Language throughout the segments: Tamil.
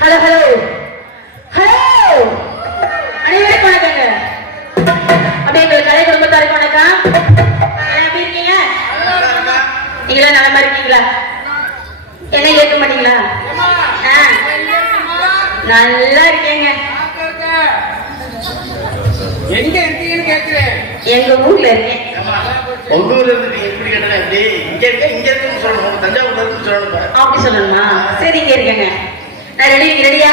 ஹலோ ஹலோ ஹலோ, அனைவருக்கும் வணக்கங்க. அப்படியே எங்கள் கலை குடும்பத்தாருக்கு வணக்கம். எப்படி இருக்கீங்க? நீங்களா நலமா இருக்கீங்களா? என்ன கேட்க மாட்டீங்களா? நல்லா இருக்கேங்க. எங்க இருக்கீங்கன்னு கேட்கிறேன். எங்க ஊர்ல இருக்கேன். உங்க ஊர்ல இருந்து எப்படி கேட்டா எப்படி இங்க இருக்குன்னு சொல்லணும். தஞ்சாவூர்ல இருந்து சொல்லணும். அப்படி சொல்லணுமா? சரி, இங்க இருக்கேங்க. நான் ரெடியா?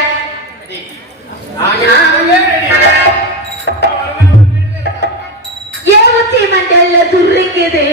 ஏன் உச்சி மண்டல்ல துருக்குது?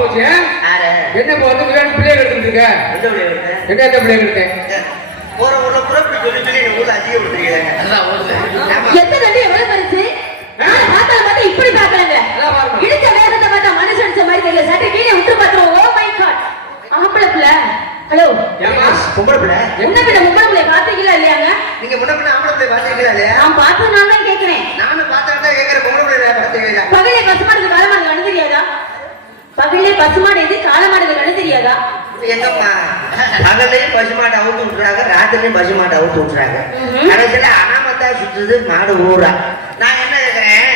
போச்சு யாரு என்ன இப்போ வந்து பிள்ளைய எடுத்துட்டு இருக்க எந்த பிள்ளை வருது? எங்க எந்த பிள்ளைய எடுத்தேன் போற ஊர்ல புறப்படி சொல்லி சொல்லி எங்க ஊர்ல அதிகம் விட்டுருக்கீங்க. அதான் ஊர்ல. ஆமா. எத்தனை அடி எவ்வளவு பெருசு பார்த்தா மட்டும் இப்படி பாக்குறாங்க இடிச்ச வேகத்தை பார்த்தா மனுஷன் அடிச்ச மாதிரி தெரியல சட்டை கீழே விட்டு பாத்துருவோம் ஓ மை காட் ஆம்பளை பிள்ளை ஹலோ ஏமா பொம்பளை பிள்ளை என்ன பிள்ளை மும்பளை பிள்ளை பாத்தீங்களா இல்லையாங்க நீங்க முன்ன பின்ன ஆம்பளை பிள்ளை பாத்தீங்களா இல்லையா? நான் பார்த்ததுனால தான் கேக்குறேன் நானும் பார்த்தா கேட்கிற பொம்பளை பிள்ளை பாத்தீங்களா? பகலே பசுமாடுக்கு காலமாடுக்கு அணு தெரியாதா பகலே பசுமாடு எது காலமாடுக்கு அணு தெரியாதா எங்கம்மா பகல்லையும் பசுமாட்டை அவுத்து விட்டுறாங்க ராத்திரிலையும் பசுமாட்டை அவுத்து விட்டுறாங்க கடைசியில அனாமத்தா சுத்துது மாடு ஊரா நான் என்ன கேக்குறேன்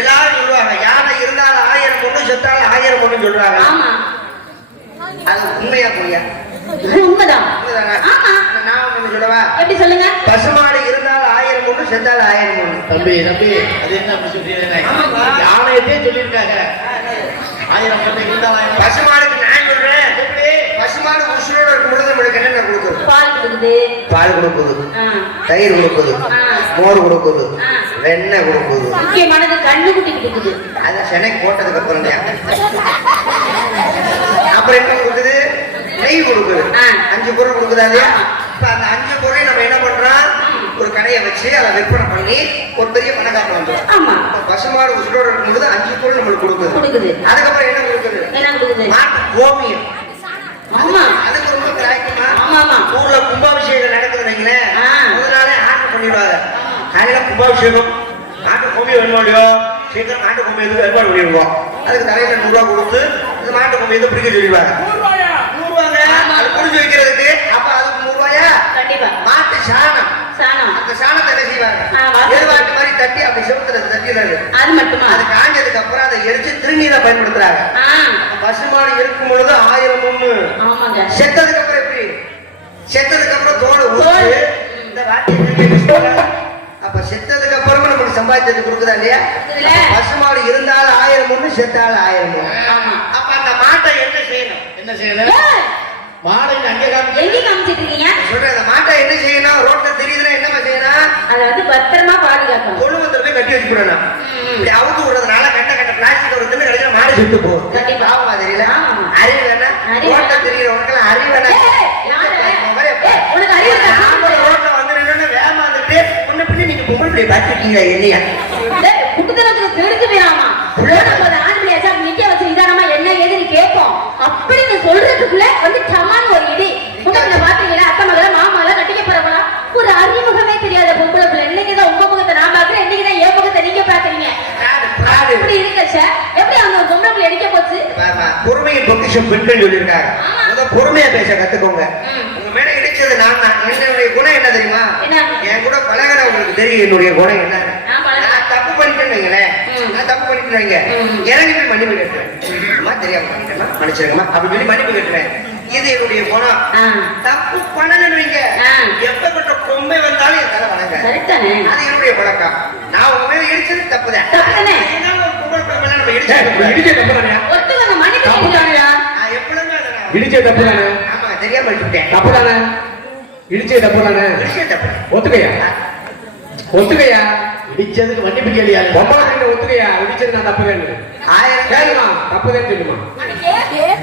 எல்லாரும் சொல்லுவாங்க யானை இருந்தாலும் 1000 பொண்ணு செத்தாலும் 1000 பொண்ணு சொல்றாங்க ஆமா அது உண்மையா பொய்யா? உண்மைதான் உண்மைதானே? ஆமா நான் ஒண்ணு சொல்லவா? எப்படி சொல்லுங்க பசுமாடு இருந்தாலும் 1000 பொண்ணு செத்தாலும் 1000 பொண்ணு. தம்பி அது என்ன அப்படி சொல்றீங்க? ஆமாப்பா. யானையதே சொல்லியிருக்காங்க 1000 பொண்ணு இருந்தாலும் பசுமாடுக்கு நான் சொல்றேன் பசுமாடு உசுரோட இருக்கும் பொழுது நம்மளுக்கு என்னென்ன கொடுக்குது? பால் கொடுக்குது பால் கொடுக்குது, ஆ. தயிர் கொடுக்குது, ஆ. மோர் கொடுக்குது, ஆ. வெண்ணெய் கொடுக்குது. முக்கியமானது கண்ணு குட்டி கொடுக்குது அது சென்னைக்கு போட்டதுக்கு அப்புறம் அப்புறம் என்ன கொடுக்குது? நெய் கொடுக்குது. ஆ. 5 பொருள் கொடுக்குதா இல்லையா? இப்ப அந்த 5 பொருளையும் நம்ம என்ன பண்றோம்? ஒரு கடையை வச்சு அதை விற்பனை பண்ணி ஒரு பெரிய பணக்காரன் வந்துடும். ஆமா பசுமாடு உசுரோட இருக்கும் பொழுது 5 பொருள் நம்மளுக்கு கொடுக்குது. கொடுக்குது அதுக்கப்புறம் என்ன கொடுக்குது? என்ன கொடுக்குது மாட்டு கோமியம். ஆமா அதுக்கு ரொம்ப கிராய்க்குமா? ஆமா ஆமா ஊர்ல கும்பாபிஷேகம் நடக்குது வைங்களேன், ஆ. முதல் நாளே ஆர்டர் பண்ணிடுவாங்க. காலையில கும்பாபிஷேகம் மாட்டு கோமியம் வேணுமோ இல்லையோ சீக்கிரம் மாட்டு கோமியத்துக்கு ஏற்பாடு பண்ணிடுவோம். அதுக்கு தலையில 100 ரூபா கொடுத்து இந்த மாட்டு கோமியத்தை பிடிக்க சொல்லிடுவாங்க. 100 ரூபாங்க அது புரிஞ்சு வைக்கிறதுக்கு. அப்ப அதுக்கு 100 ரூபாயா? கண்டிப்பா மாட்டு சாணம். சாணம் அந்த சாணத்தை என்ன செய்வாங்க? வாசல். எருவாட்டு மாதிரி தட்டி அப்படி செவுத்துல தட்டிடுறாரு. அது மட்டுமா அது காஞ்சதுக்கு அப்புறம் அதை எரிச்சு திருநீரை பயன்படுத்துறாங்க. ஆ பசுமாடு இருக்கும் பொழுது 1000 பொண்ணு ஆமாங்க செத்ததுக்கு அப்புறம் எப்படி? செத்ததுக்கு அப்புறம் தோலை தோல். ஊத்து இந்த வார்த்தை. அப்ப செத்ததுக்கு அப்புறமா நமக்கு சம்பாதிச்சது கொடுக்குதா இல்லையா? இதுல பசுமாடு இருந்தாலும் 1000 பொண்ணு செத்தாலும் 1000 பொண்ணு. ஆமா அப்ப அந்த மாட்டை என்ன செய்யணும்? என்ன செய்யணும்? ஏய், மாடை அங்கே காமி எங்க காமிச்சிட்டு இருக்கீங்க சொல்றேன், அந்த மாட்டை என்ன செய்யணும்? ரோட்ல தெரியுதுன்னா என்னமா செய்யணும்? அதை வந்து பத்திரமா பாதுகாக்கணும் தொழுவத்துல போய் கட்டி வச்சுக்கணும். இப்படி அவுத்து விடுறதுனால கட்ட பிளாஸ்டிக் ஒரு தின்னு கடைசியில மாடு செத்து போகும். கண்டிப்பா. ஆமா தெரியல. ஆமா. அறிவு வேணா? அறிவு ரோட்ல வேணா? தெரியுறவனுக்கு அறிவு வேணா? ஏய், யாரு? ஏய், உனக்கு அறிவு இருக்கா? ஆம்பளை ரோட்ல வந்து நின்னு வேமாந்துட்டு முன்ன பின்ன நீங்க பொம்பளை பிள்ளை பார்த்துட்டீங்க இல்லையா? டேய், குடுத்தனத்துக்கு தெரிஞ்சு போயிடாமா போது ஆண் பிள்ளையாச்சா நிக்க வச்சு இதானமா என்ன ஏதுன்னு கேட்போம் அப்படின்னு சொல்றதுக்குள்ள வந்து சமான ஒரு இடி உங்களை பாத்தீங்களா அத்தை மகள மாமால கட்டிக்க போறவங்களா ஒரு அறிமுகமே தெரியாத பொம்பளை பிள்ளை இன்னைக்குதான் உங்க முகத்தை நான் பாக்குறேன் இன்னைக்குதான் என் முகத்தை நீங்க பாக்குறீங்க இப்படி இருக்க சார் எப்படி அந்த ஒரு பொம்பளை பிள்ளை அடிக்க போச்சு பொறுமையின் பொக்கிஷம் பெண்கள் சொல்லியிருக்காங்க. ஆமா. முதல்ல பொறுமையா பேச கத்துக்கோங்க. உங்க மேல இடிச்சது நான் தான். என்னுடைய குணம் என்ன தெரியுமா? என்ன? என் கூட பழகிற உங்களுக்கு தெரியும் என்னுடைய குணம் என்ன. நான் பழகுறேன். நான் தப்பு பண்ணிட்டேன்னு வைங்களேன். நான் தப்பு பண்ணிட்டு வைங்க இறங்கி போய் மன்னிப்பு கேட்டுவேன். அம்மா தெரியாம பண்ணிட்டேன் மன்னிச்சிருக்கமா அப்படின்னு சொல்லி மன்னிப்பு கேட்டுவேன். இது என்னுடைய குணம். ஆ. தப்பு பண்ணணும்னு வைங்க ஆ. எப்பப்பட்ட கொம்பை வந்தாலும் என் தலை வணங்க. கரெக்டானே அது என்னுடைய பழக்கம். நான் உங்க மேல இடிச்சது தப்புதான். தப்புதானே? என்னால ஒரு பொம்பளை பிள்ளை மேல நம்ம இடிச்ச இடிச்சது தப்பு தானே ஒத்துக்கங்க மன்னிப்பு தப்பு கேளுங்க. தானேயா நான் எப்பவுமே அதை நான் இடிச்ச தப்பு தானே ஆமா தெரியாம விட்டுட்டேன். தப்பு தானே இடிச்ச தப்பு தானே விஷயம் தப்பு. ஒத்துக்கையா ஒத்துக்கையா இடிச்சதுக்கு மன்னிப்பு கேளியா? பொம்பளை கிட்ட ஒத்துக்கையா இடிச்சது நான் தப்பு வேணும் ஆயிரம் கேளுமா தப்புதான் சொல்லுமா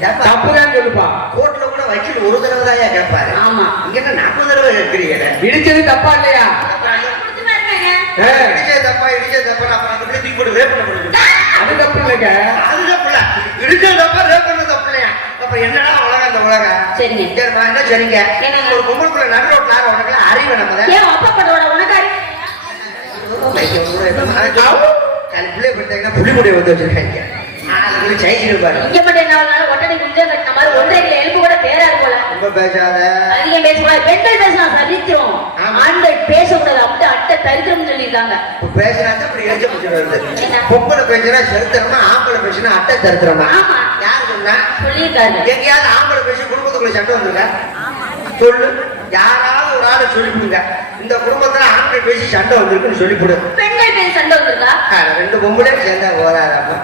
தப்பு. தப்புதான் சொல்லுப்பா கோர்ட்ல கூட வக்கீல் ஒரு தடவை தான் கேட்பாரு. ஆமா. இங்க என்ன 40 தடவை கேட்கிறீங்க? இடிச்சது தப்பா இல்லையா இடிச்சது தப்பா இடிச்சது தப்பா அப்புறம் அந்த பிள்ளை தூக்கி போட்டு ரேப் பண்ண முடியும். அது தப்பு இல்லைங்க அது தப்பு இல்ல. இடிச்சது தப்பா ரேப் பண்ண தப்பு இல்லையா? அப்ப என்னடா உலகம் அந்த உலகம்? சரிங்க. சரிம்மா என்ன சரிங்க? என்னங்க? ஒரு பொம்பளைக்குள்ள நடு ரோட்ல உனக்கு அறிவு நம்ம தான். ஏன் அப்பா பண்றோட உனக்கு அறிவு பிள்ளை படுத்தாங்கன்னா புள்ளிமுடைய வந்து வச்சிருக்காங்க. அது ஜெயிச்சு பாரு. இங்க மட்டும் என்ன ஆகுனாலும் ஒட்டடை குஞ்சம் கட்டின மாதிரி ஒன்றரை கிலோ எலும்பு கூட தேராது போல ரொம்ப பேசாத. அதிகம் பேசக்கூடாது பெண்கள் பேசலாம் சரித்திரம் ஆமா. ஆண்கள் பேசக்கூடாது அப்படி அட்டை தரித்திரம் சொல்லியிருக்காங்க பேசினாதான் அப்படி எழுச்ச முடிச்சு வருது. என்ன? பொம்பளை பேசினா செலுத்தணுமா ஆம்பளை பேசினா அட்டை தருத்துறோமா? ஆமா. யாரு சொன்னா? சொல்லியிருக்காங்க எங்கேயாவது ஆம்பளை பேசி குடும்பத்துக்குள்ள சண்டை வந்துருக்கா? சொல்லு. யாராவது ஒரு ஆளை சொல்லிவிடுங்க இந்த குடும்பத்துல ஆண்கள் பேசி சண்டை வந்திருக்குன்னு சொல்லிவிடு. பெண்கள் பேசி சண்டை வந்திருக்கா 2 பொம்பளையும் சேர்ந்தா போதாதாப்பா.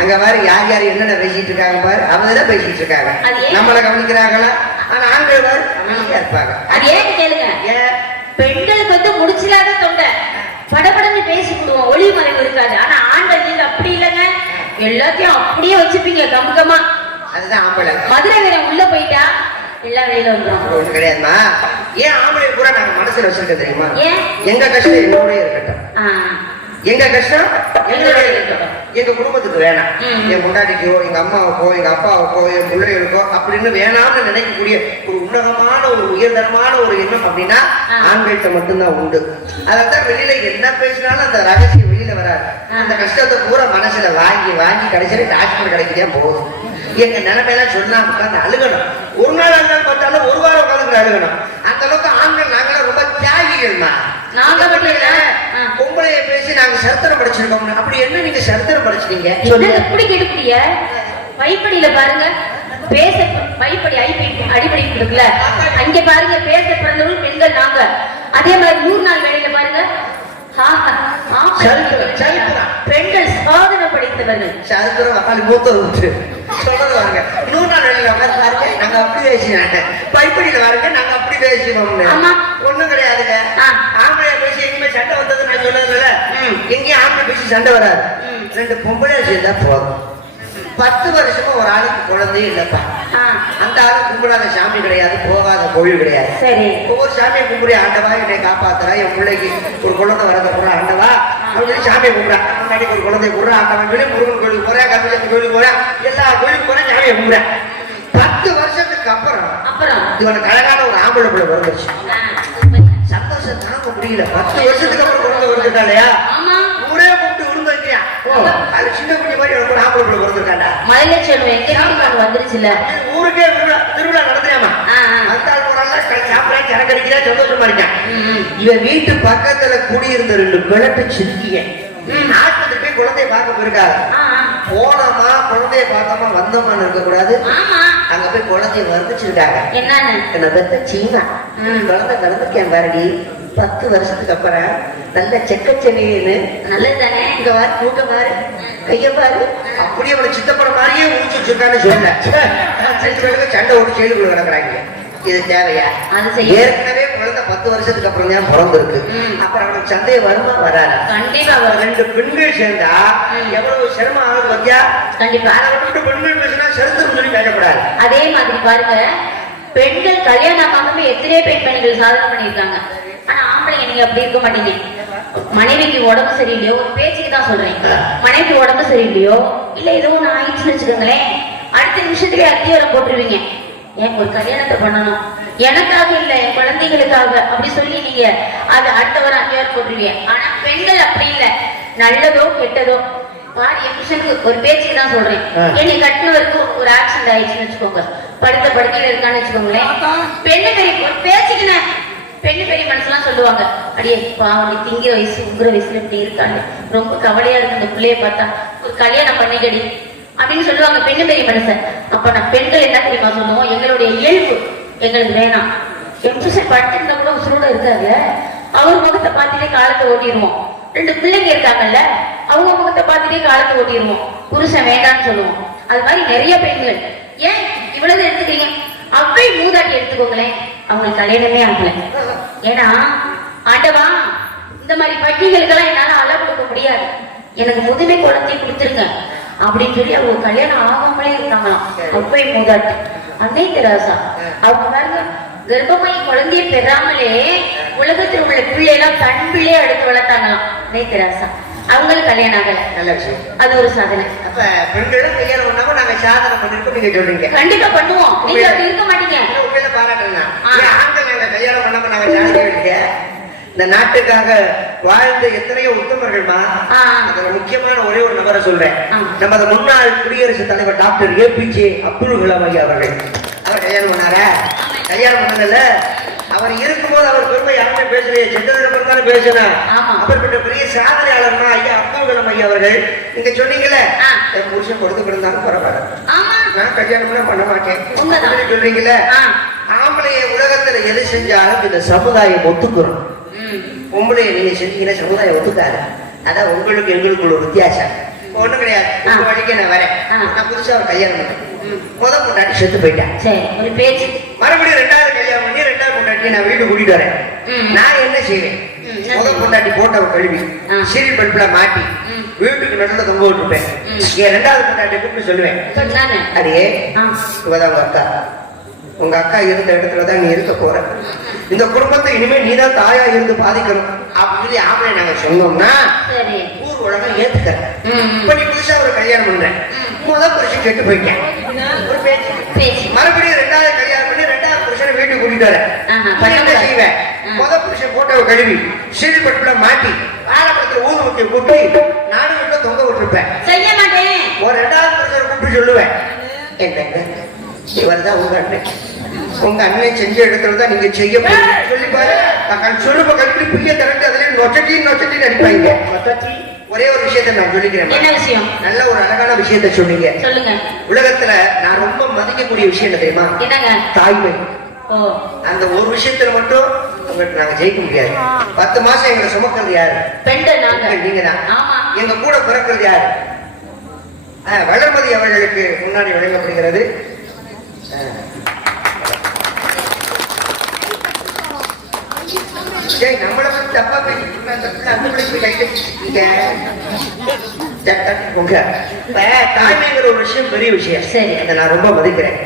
அங்க பாரு யார் யார் என்னென்ன பேசிட்டு இருக்காங்க பாரு. அவங்கதான் பேசிட்டு இருக்காங்க. அது ஏன்? நம்மளை கவனிக்கிறாங்களா? ஆனா ஆண்கள் பாரு அமைதியா இருப்பாங்க. அது ஏன்னு கேளுங்க ஏன்? பெண்களுக்கு வந்து முடிச்சிடாத தொண்டை படபடன்னு பேசி விடுவோம் ஒளி மறைவு இருக்காது ஆனா ஆண்கள் நீங்க அப்படி இல்லைங்க எல்லாத்தையும் அப்படியே வச்சுப்பீங்க கமுகமா அது எல்லாம் வெளியில வந்துரும். ஒண்ணு கிடையாதுமா. ஏன் ஆம்பளை பூரா நாங்க மனசுல வச்சிருக்க தெரியுமா? ஏன்? எங்க கஷ்டம் என்னோடய இருக்கட்டும், எங்க கஷ்டம் எங்களுடைய இருக்கட்டும், எங்க குடும்பத்துக்கு வேணாம், என் பொண்டாட்டிக்கோ எங்க அம்மாவுக்கோ எங்க அப்பாவுக்கோ என் பிள்ளைகளுக்கோ அப்படின்னு வேணாம்னு நினைக்கக்கூடிய ஒரு உன்னதமான ஒரு உயர்தரமான ஒரு எண்ணம் அப்படின்னா ஆண்கள்கிட்ட மட்டும்தான் உண்டு. அதான் வெளியில என்ன பேசினாலும் அந்த ரகசியம் வெளியில வராது. அந்த கஷ்டத்தை பூரா மனசுல வாங்கி வாங்கி கடைசியில டாக்டர் கிடைக்கவே போகுது. எங்க நிலைமையெல்லாம் சொன்னா உட்காந்து அழுகணும். ஒரு நாள் அழுநாள் பார்த்தாலும் ஒரு வாரம் உட்காந்து அழுகணும். அந்த அளவுக்கு ஆண்கள் நாங்களாம் ரொம்ப தியாகிகள்மா. பொம்பளைய பேசி நாங்க சரித்திரம் படிச்சிருக்கோம். அப்படி என்ன நீங்க சரித்திரம் படிச்சிட்டீங்க? எப்படி கெடுப்பிய பைப்படியில பாருங்க, பேச பைப்படி அடிப்படை இருக்குல்ல, அங்க பாருங்க பேச பிறந்தவர்கள் பெண்கள் நாங்க. அதே மாதிரி 100 நாள் வேலையில பாருங்க பெண்கள் சாதனை படைத்தவர்கள். சரித்திரம் அக்காளி மூத்தது விட்டு சொல்றது வாங்க. 100 நாள் வேலையில பாருங்க நாங்க அப்படி பேசினாங்க, பைப்படியில பாருங்க நாங்க அப்படி பேசினோம். ஒண்ணும் கிடையாதுங்க. ஆம்பளை பேசி எங்கேயுமே சண்டை வந்தது நான் சொன்னதுல எங்கேயும் ஆம்பளை பேசி சண்டை வராது. 2 பொம்பளை சேர்ந்தா போதும். 10 வருஷமா ஒரு ஆளுக்கு குழந்தையும் இல்லப்பா. அந்த ஆளு கும்பிடாத சாமி கிடையாது, போகாத கோயில் கிடையாது. சரி, ஒவ்வொரு சாமியை கும்பிடு, ஆண்டவா என்னை காப்பாத்துறா, என் பிள்ளைக்கு ஒரு குழந்தை வரத போற ஆண்டவா அப்படின்னு சாமியை கும்பிடுறா. முன்னாடி ஒரு குழந்தைய குடுற ஆண்டவன் சொல்லி முருகன் கோயிலுக்கு போறேன், கபிலத்து கோயிலுக்கு போறேன், எல்லா கோயிலுக்கு போறேன், சாமியை கும்பிடுறேன். 10 வருஷத்துக்கு அப்புறம் இவனுக்கு அழகான ஒரு ஆம்பளை பிள்ளை வந்துருச்சு. சந்தோஷம் தாங்க முடியல. 10 வருஷத்துக்கு அப்புறம் குழந்தை வந்துட்டா இல்லையா, ஊரே கூப்பிட்டு விருந்து வைக்கியா. அது சின்ன குட்டி மாதிரி எனக்கு ஒரு ஆம்பளை பிள்ளை வந்துருக்காண்டா. மலையில செல்வம் வந்துருச்சுல, ஊருக்கே திருவிழா நடத்துறியாமா. வந்தால் போறாங்க சாப்பிடா சரக்கடிக்கிறா, சந்தோஷமா இருக்கேன். இவன் வீட்டு பக்கத்துல குடியிருந்த 2 கிழட்டு சிரிக்கிய ஆஸ்பத்திரி போய் குழந்தைய பார்க்க போயிருக்காரு. போனோமா குழந்தைய பார்க்காம வந்தோமான்னு இருக்க கூடாது. அங்க போய் குழந்தைய வர்ணிச்சிருக்காங்க. என்ன பெத்த சீனா குழந்தை கலந்துக்கேன் பாரடி. 10 வருஷத்துக்கு அப்புறம் நல்ல செக்கச்சென்னு நல்லதானே. இங்க வாரு, மூக்க பாரு, கைய பாரு, அப்படியே அவனை சித்தப்படம் மாதிரியே முடிச்சு வச்சிருக்கான்னு சொல்ல. சண்டை ஓடி செயலுக்குள்ள கிடக்குறாங்க. இது தேவையா? ஏற்கனவே குழந்தை 10 வருஷத்துக்கு அப்புறம் தான் பிறந்திருக்கு. அப்புறம் அவனுக்கு சந்தேகம் வருமா வராது? கண்டிப்பா. 2 பெண்கள் சேர்ந்தா எவ்வளவு சிரமம் ஆகுது பத்தியா? கண்டிப்பா. அதை விட்டு பெண்கள் பேசினா சரித்திரம் சொல்லி பேசக்கூடாது. அதே மாதிரி பாருங்க, பெண்கள் கல்யாணம் ஆகாம எத்தனையோ பெண்கள் சாதனை பண்ணியிருக்காங்க. ஆனா ஆம்பளைங்க நீங்க அப்படி இருக்க மாட்டீங்க. மனைவிக்கு உடம்பு சரியில்லையோ, ஒரு பேச்சுக்கு தான் சொல்றேன், மனைவிக்கு உடம்பு சரியில்லையோ இல்ல ஏதோ ஒண்ணு ஆயிடுச்சுன்னு வச்சுக்கோங்களேன், அடுத்த நிமிஷத்துலயே அத்தியாரம் போட்டுருவீங்க. ஏன் ஒரு கல்யாணத்தை பண்ணணும், எனக்காக இல்ல என் குழந்தைகளுக்காக அப்படி சொல்லி நீங்க அது அடுத்த வாரம் அத்தியாரம் போட்டுருவீங்க. ஆனா பெண்கள் அப்படி இல்ல, நல்லதோ கெட்டதோ பாரு. என் புருஷனுக்கு ஒரு பேச்சுக்கு தான் சொல்றேன், என்னை கட்டினவருக்கும் ஒரு ஆக்சிடென்ட் ஆயிடுச்சுன்னு வச்சுக்கோங்க, படுத்த படுக்கையில இருக்கான்னு வச்சுக்கோங்களேன், பெண்ணு பெரிய ஒரு பேச்சுக்குன்னு பெண்ணு பெரிய மனசுலாம் சொல்லுவாங்க, அடியே பாவம் நீ திங்கிற வயசு உங்குற வயசுல இப்படி இருக்காங்க, ரொம்ப கவலையா இருக்கு இந்த பிள்ளைய பார்த்தா, ஒரு கல்யாணம் பண்ணிக்கடி அப்படின்னு சொல்லுவாங்க பெண்ணு பெரிய மனுஷன். அப்ப நான் பெண்கள் என்ன தெரியுமா சொல்லுவோம், எங்களுடைய இயல்பு எங்களுக்கு வேணாம். என் புருஷன் படுத்திருந்தா கூட உசுரோட இருக்காங்க, அவர் முகத்தை பார்த்துட்டே காலத்தை ஓட்டிடுவோம். 2 பிள்ளைங்க இருக்காங்கல்ல, அவங்க முகத்தை பார்த்துட்டே காலத்தை ஓட்டிடுவோம், புருஷன் வேண்டாம்னு சொல்லுவோம். அது மாதிரி நிறைய பெண்கள். ஏன் இவ்வளவு எடுத்துக்கிறீங்க? அவ்வை மூதாட்டி எடுத்துக்கோங்களேன், அவங்களுக்கு கல்யாணமே ஆகல. ஏன்னா ஆண்டவா இந்த மாதிரி பட்டிகளுக்கெல்லாம் என்னால அளவு கொடுக்க முடியாது, எனக்கு முதுமை குழந்தை கொடுத்துருங்க அப்படின்னு சொல்லி அவங்க கல்யாணம் ஆகாமலே இருந்தாங்களாம். அவ்வை மூதாட்டி அன்னை தெரசா அவங்க பாருங்க, கர்ப்பமாயி குழந்தைய பெறாமலே உலகத்தில் உள்ள பிள்ளையெல்லாம் தன் பிள்ளைய எடுத்து வளர்த்தாங்களாம் அன்னை தெரசா. அவங்களுக்கு கல்யாணம் ஆகல. நல்ல விஷயம், அது ஒரு சாதனை. அப்ப பெண்களும் கல்யாணம் பண்ணாம நாங்க சாதனை பண்ணிருக்கோம் நீங்க சொல்றீங்க. கண்டிப்பா பண்ணுவோம், நீங்க அப்படி இருக்க மாட்டீங்க. உண்மையில பாராட்டலாம். ஆண்கள் நாங்க கல்யாணம் பண்ணாம நாங்க சாதனை இல்லைங்க. இந்த நாட்டுக்காக வாழ்ந்த எத்தனையோ உத்தமர்கள்மா. அதுல முக்கியமான ஒரே ஒரு நபரை சொல்றேன். நமது முன்னாள் குடியரசுத் தலைவர் டாக்டர் APJ அப்துல் கலாம் ஐயா அவர்கள். அவர் கல்யாணம் பண்ணாரா? கல்யாணம் பண்ணல. அவர் இருக்கும்போது அவர் பெருமை யாருமே பேசலையே, சென்றதுக்கு தானே பேசினார். அப்படிப்பட்ட பெரிய சாதனையாளர் ஐயா அப்துல் கலாம் ஐயா அவர்கள். நீங்க சொன்னீங்கல்ல என் புருஷன் கொடுத்து பிறந்தாலும் பரவாயில்ல, நான் கல்யாணம் பண்ண மாட்டேன் சொல்றீங்கல்ல. ஆம்பளைய உலகத்துல எது செஞ்சாலும் இந்த சமுதாயம் ஒத்துக்கிறோம். பொம்பளைய நீங்க செஞ்சீங்கன்னா சமுதாயம் ஒத்துக்காரு. அதான் உங்களுக்கு எங்களுக்கு ஒரு வித்தியாசம். ஒண்ணும் கிடையாது. வழிக்கு நான் வரேன், நான் புதுசா ஒரு கல்யாணம் பண்ணேன், முதல் பொண்டாட்டி செத்து போயிட்டேன், ஒரு பேச்சு. மறுபடியும் 2வது கல்யாணம் பண்ணி 2வது பொண்டாட்டி நான் வீட்டு கூட்டிட்டு வரேன். நான் என்ன செய்வேன், முதல் பொண்டாட்டி போட்ட கழுவி சீரியல் பல்புல மாட்டி வீட்டுக்கு நடுவில் தொங்க விட்டுருப்பேன். என் 2வது பொண்டாட்டி கூப்பிட்டு சொல்லுவேன், அடியே இவதான் அக்கா, உங்க அக்கா இருந்த இடத்துலதான் நீ இருக்க போற. இந்த குடும்பத்தை இனிமே நீதான் தாயா இருந்து பாதிக்கணும் அப்படின்னு சொல்லி ஆம்பளை நாங்க சொன்னோம்னா சரி. ஊர் உலகம் ஏத்துக்க. இப்ப நீ புதுசா ஒரு கல்யாணம் பண்ற, முதல் புருஷன் கெட்டு போயிட்டேன் ஒரு பேச்சு, மறுபடியும் ரெண்டாவது கல்யாணம் பண்ணி ரெண்டாவது புருஷனை வீட்டுக்கு கூட்டிட்டு வர. என்ன செய்வேன்? முதல் புருஷன் போட்டோவை கழுவி சீடி பட்டுல மாட்டி வாழைப்பழத்துல ஊதுபத்தியை கூட்டி நாடு வீட்டுல தொங்க விட்டுருப்பேன். செய்ய மாட்டேன். ஒரு ரெண்டாவது புருஷனை கூப்பிட்டு சொல்லுவேன், என்னங்க இவர்தான் உங்க அண்ணன், உங்க அண்ணன் செஞ்ச இடத்துல தான் நீங்க செய்ய சொல்லி பாரு. சொல்லுப்ப கல்வி புரிய திரண்டு அதுல நொச்சட்டின்னு அடிப்பாங்க. ஒரே ஒரு விஷயத்த நான் சொல்லிக்கிறேன். என்ன விஷயம்? நல்ல ஒரு அழகான விஷயத்த சொன்னீங்க. சொல்லுங்க. உலகத்துல நான் ரொம்ப மதிக்கக்கூடிய விஷயம் என்ன தெரியுமா? என்னங்க? தாய்மை. ஓ, அந்த ஒரு விஷயத்துல மட்டும் உங்களுக்கு நாங்க ஜெயிக்க முடியாது. 10 மாசம் எங்களை சுமக்கிறது யாரு? பெண்கள் நாங்க. நீங்க தான். ஆமா. எங்க கூட பிறக்கிறது யாரு? வளர்மதி அவர்களுக்கு முன்னாடி வழங்கப்படுகிறது. நம்மளை பத்தி தப்பா பேசிட்டு அந்த பிள்ளை கை கட்டிங்க. தாய்மைங்கிற ஒரு விஷயம் பெரிய விஷயம். சரி. அதை நான் ரொம்ப மதிக்கிறேன்.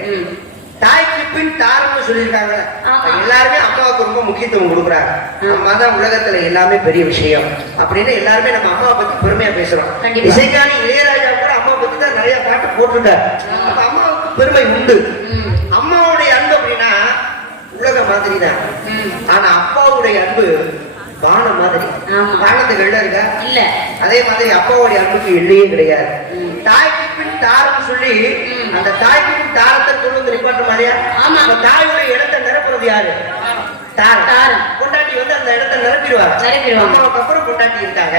தாய்க்கு பின் தாரம்னு சொல்லியிருக்காங்க. எல்லாருமே அம்மாவுக்கு ரொம்ப முக்கியத்துவம் கொடுக்குறாங்க. அம்மா தான் உலகத்துல எல்லாமே பெரிய விஷயம் அப்படின்னு எல்லாருமே நம்ம அம்மாவை பத்தி பெருமையா பேசுறோம். இசைஞானி இளையராஜா கூட அம்மா பத்தி தான் நிறைய பாட்டு போட்டிருக்காரு. அப்ப அம்மாவுக்கு பெருமை உண்டு. அம்மாவுடைய அன்பு அப்படின்னா உலக மாதிரி தான். ஆனா அப்பாவுடைய அன்பு வானம் மாதிரி. வானத்துக்கு எள்ள இருக்கா? இல்ல. அதே மாதிரி அப்பாவுடைய அன்புக்கு எல்லையே கிடையாது. தாய்க்கு பின் தாரம் சொல்லி அந்த தாய்க்கு பின் தாரத்தை கொண்டு வந்து நிப்பாட்ட மாதிரியா? அந்த தாயோட இடத்தை நிரப்புறது யாரு? தாரம். பொண்டாட்டி வந்து அந்த இடத்தை நிரப்பிடுவாங்க. அம்மாவுக்கு அப்புறம் பொண்டாட்டி இருக்காங்க,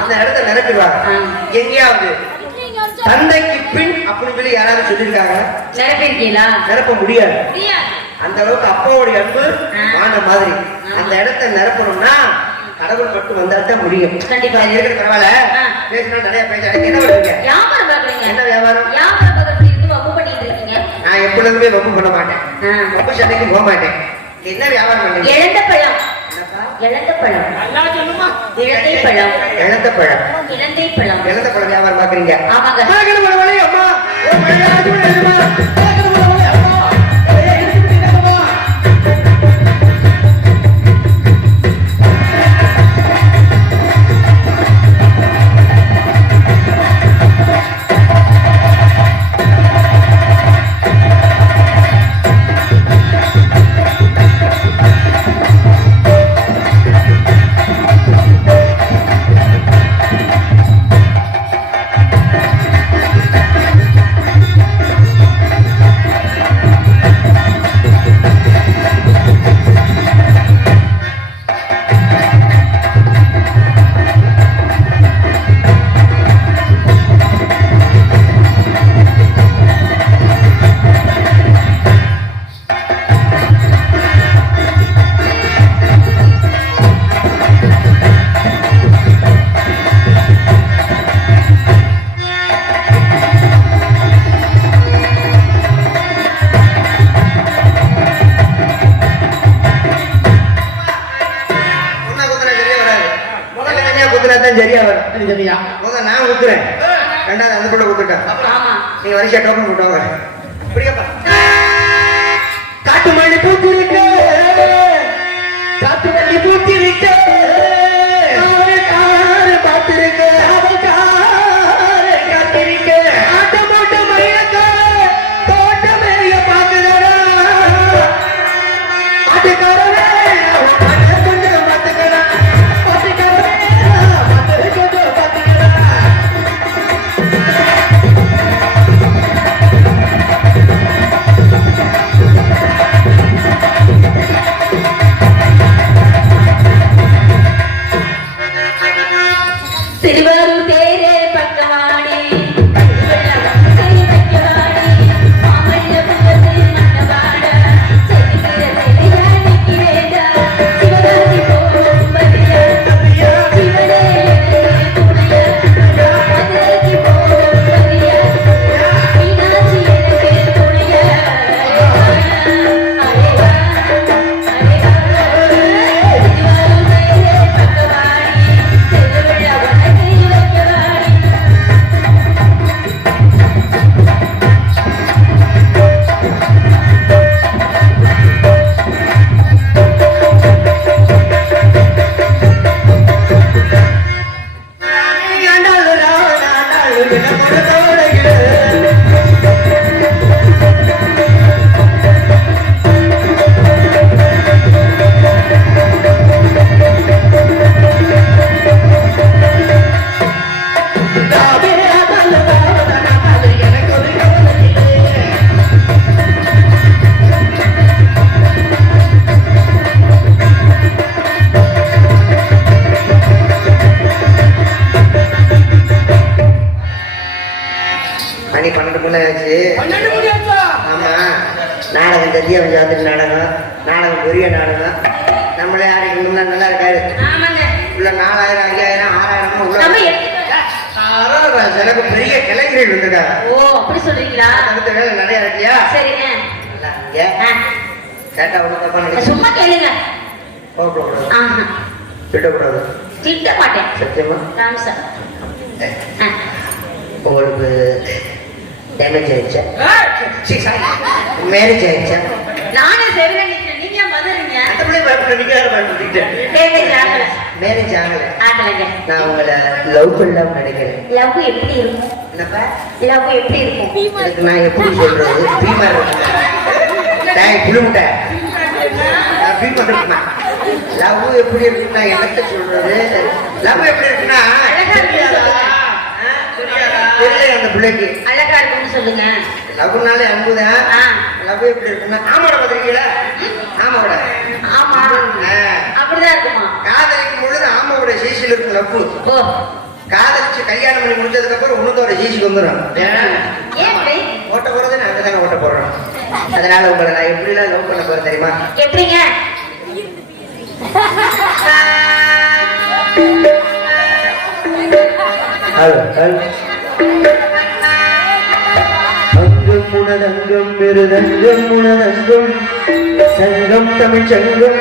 அந்த இடத்தை நிரப்பிடுவாங்க. எங்கேயாவது தந்தைக்கு பின் அப்படின்னு சொல்லி யாராவது சொல்லியிருக்காங்க? நிரப்பிருக்கீங்களா? நிரப்ப முடியாது. அந்த அளவுக்கு அப்பாவுடைய அன்பு வான மாதிரி. அந்த இடத்தை நிரப்பணும்னா கடவுள் மட்டும் வந்தா தான் முடியும். கண்டிப்பா இருக்கிற பரவாயில்ல. பேசினா நிறைய பேச. என்ன பண்ணுவீங்க? வியாபாரம் பாக்குறீங்க. என்ன வியாபாரம்? வியாபாரம் பார்க்கறதுக்கு வம்பு பண்ணிட்டு இருக்கீங்க. நான் எப்பொழுதுமே வம்பு பண்ண மாட்டேன். வம்பு சண்டைக்கு போக மாட்டேன். என்ன வியாபாரம் பண்றீங்க? இழந்த பழம். இழந்த பழம். நல்லா சொல்லுமா? இழந்தை பழம். இழந்த பழம். இழந்தை பழம். இழந்த பழம் வியாபாரம் பாக்குறீங்க? ஆமாங்க. அம்மா ஓ மழையாச்சு எழுதுமா? சரியா வரும். சரியா நான் ஊத்துறேன், ரெண்டாவது அந்த கூட ஊத்துட்டேன். நீங்க வரிசையா டோக்கன் போட்டாங்க. காட்டு மணி பூத்திருக்க, காட்டு மணி பூத்திருக்க, பார்த்திருக்க, காத்திருக்க, ஆட்டம் போட்டம் மயக்க, தோட்டம் மேல பாக்குதடா ஆட்டுக்காரனே கொஞ்சம் பார்த்துக்கடா. நாடகம் தெரிஞ்ச வஞ்சாத்துக்கு நாடகம், நாடகம் பெரிய நாடகம். நம்மளே ஆடிக்கு முன்னா நல்லா இருக்காரு. ஆமாங்க. உள்ள 4000 5000 6000 உள்ள நம்ம எடுத்து- எனக்கு பெரிய கிளைஞர்கள் வந்திருக்காங்க. ஓ அப்படி சொல்றீங்களா? அடுத்த வேலை நிறைய இருக்கியா? சரிங்க. நல்லா இருக்கியா? கேட்டா ஒண்ணு தப்பா நினைக்க சும்மா கேளுங்க. போகக்கூடாது, ஆஹா. திட்டக்கூடாது. திட்ட மாட்டேன். சத்தியமா ராம்சா. உங்களுக்கு டேமேஜ் ஆயிடுச்சா? மேரேஜ் ஆயிடுச்சா? நானே சரிதான் நிக்கிறேன். நீங்க ஏன் பதறீங்க? மத்தபடி பயப்பட நீங்க யாரும் பயப்பட்டுக்கிட்டேன். டேமேஜ் ஆகல. மேரேஜ் ஆகல. ஆகலைங்க. நான் உங்களை லவ் பண்ணலாம் நினைக்கிறேன். லவ் எப்படி இருக்கும்? என்னப்பா? லவ் எப்படி இருக்கும்? அதுக்கு நான் எப்படி சொல்றது? பீமா இருக்கேன் புழுமுட்டை. நான் பீமா இருக்கேன். லவ் எப்படி இருக்குன்னா என்னத்த சொல்றது? லவ் எப்படி இருக்குன்னா அழகா இருக்குன்னு சொல்லுங்க. தெரியல அந்த பிள்ளைக்கு. அழகா இருக்குன்னு சொல்லுங்க. லவ்னாலே அன்புதான். ஆ. லவ் எப்படி இருக்குன்னா ஆமாட பத்திரிக்கையில ஆமாவோட. ஆமா. அப்படிதான் இருக்குமா? காதலிக்கும் பொழுது ஆமாவோட சீசில் இருக்கும் லவ். ஓ காதலிச்சு கல்யாணம் பண்ணி முடிச்சதுக்கு அப்புறம் உன்னதோட சீசிக்கு வந்துடும். ஏன் இப்படி? ஓட்ட போறது நாங்க தானே ஓட்ட போடுறோம். அதனால உங்களை நான் எப்படிலாம் லவ் பண்ண போறேன் தெரியுமா? எப்படிங்க? அங்கம் உணதங்கம் பெருதங்கம் உணதங்கம் சங்கம் தமிழ் சங்கம்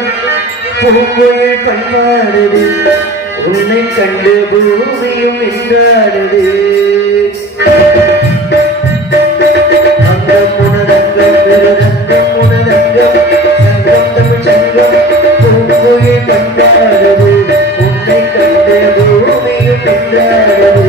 பூங்கோயில் பண்பாடுது உன்னை கண்டு பூமியும் நின்றாடுது. அங்கம் உணதங்கம் பெருதங்கம் உணதங்கம் சங்கம் தமிழ் சங்கம் பூங்கோயில் பண்பாடுது உன்னை கண்டு பூமியும் நின்றாடுது.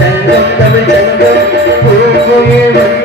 சங்கம் தமிழ் சங்கம்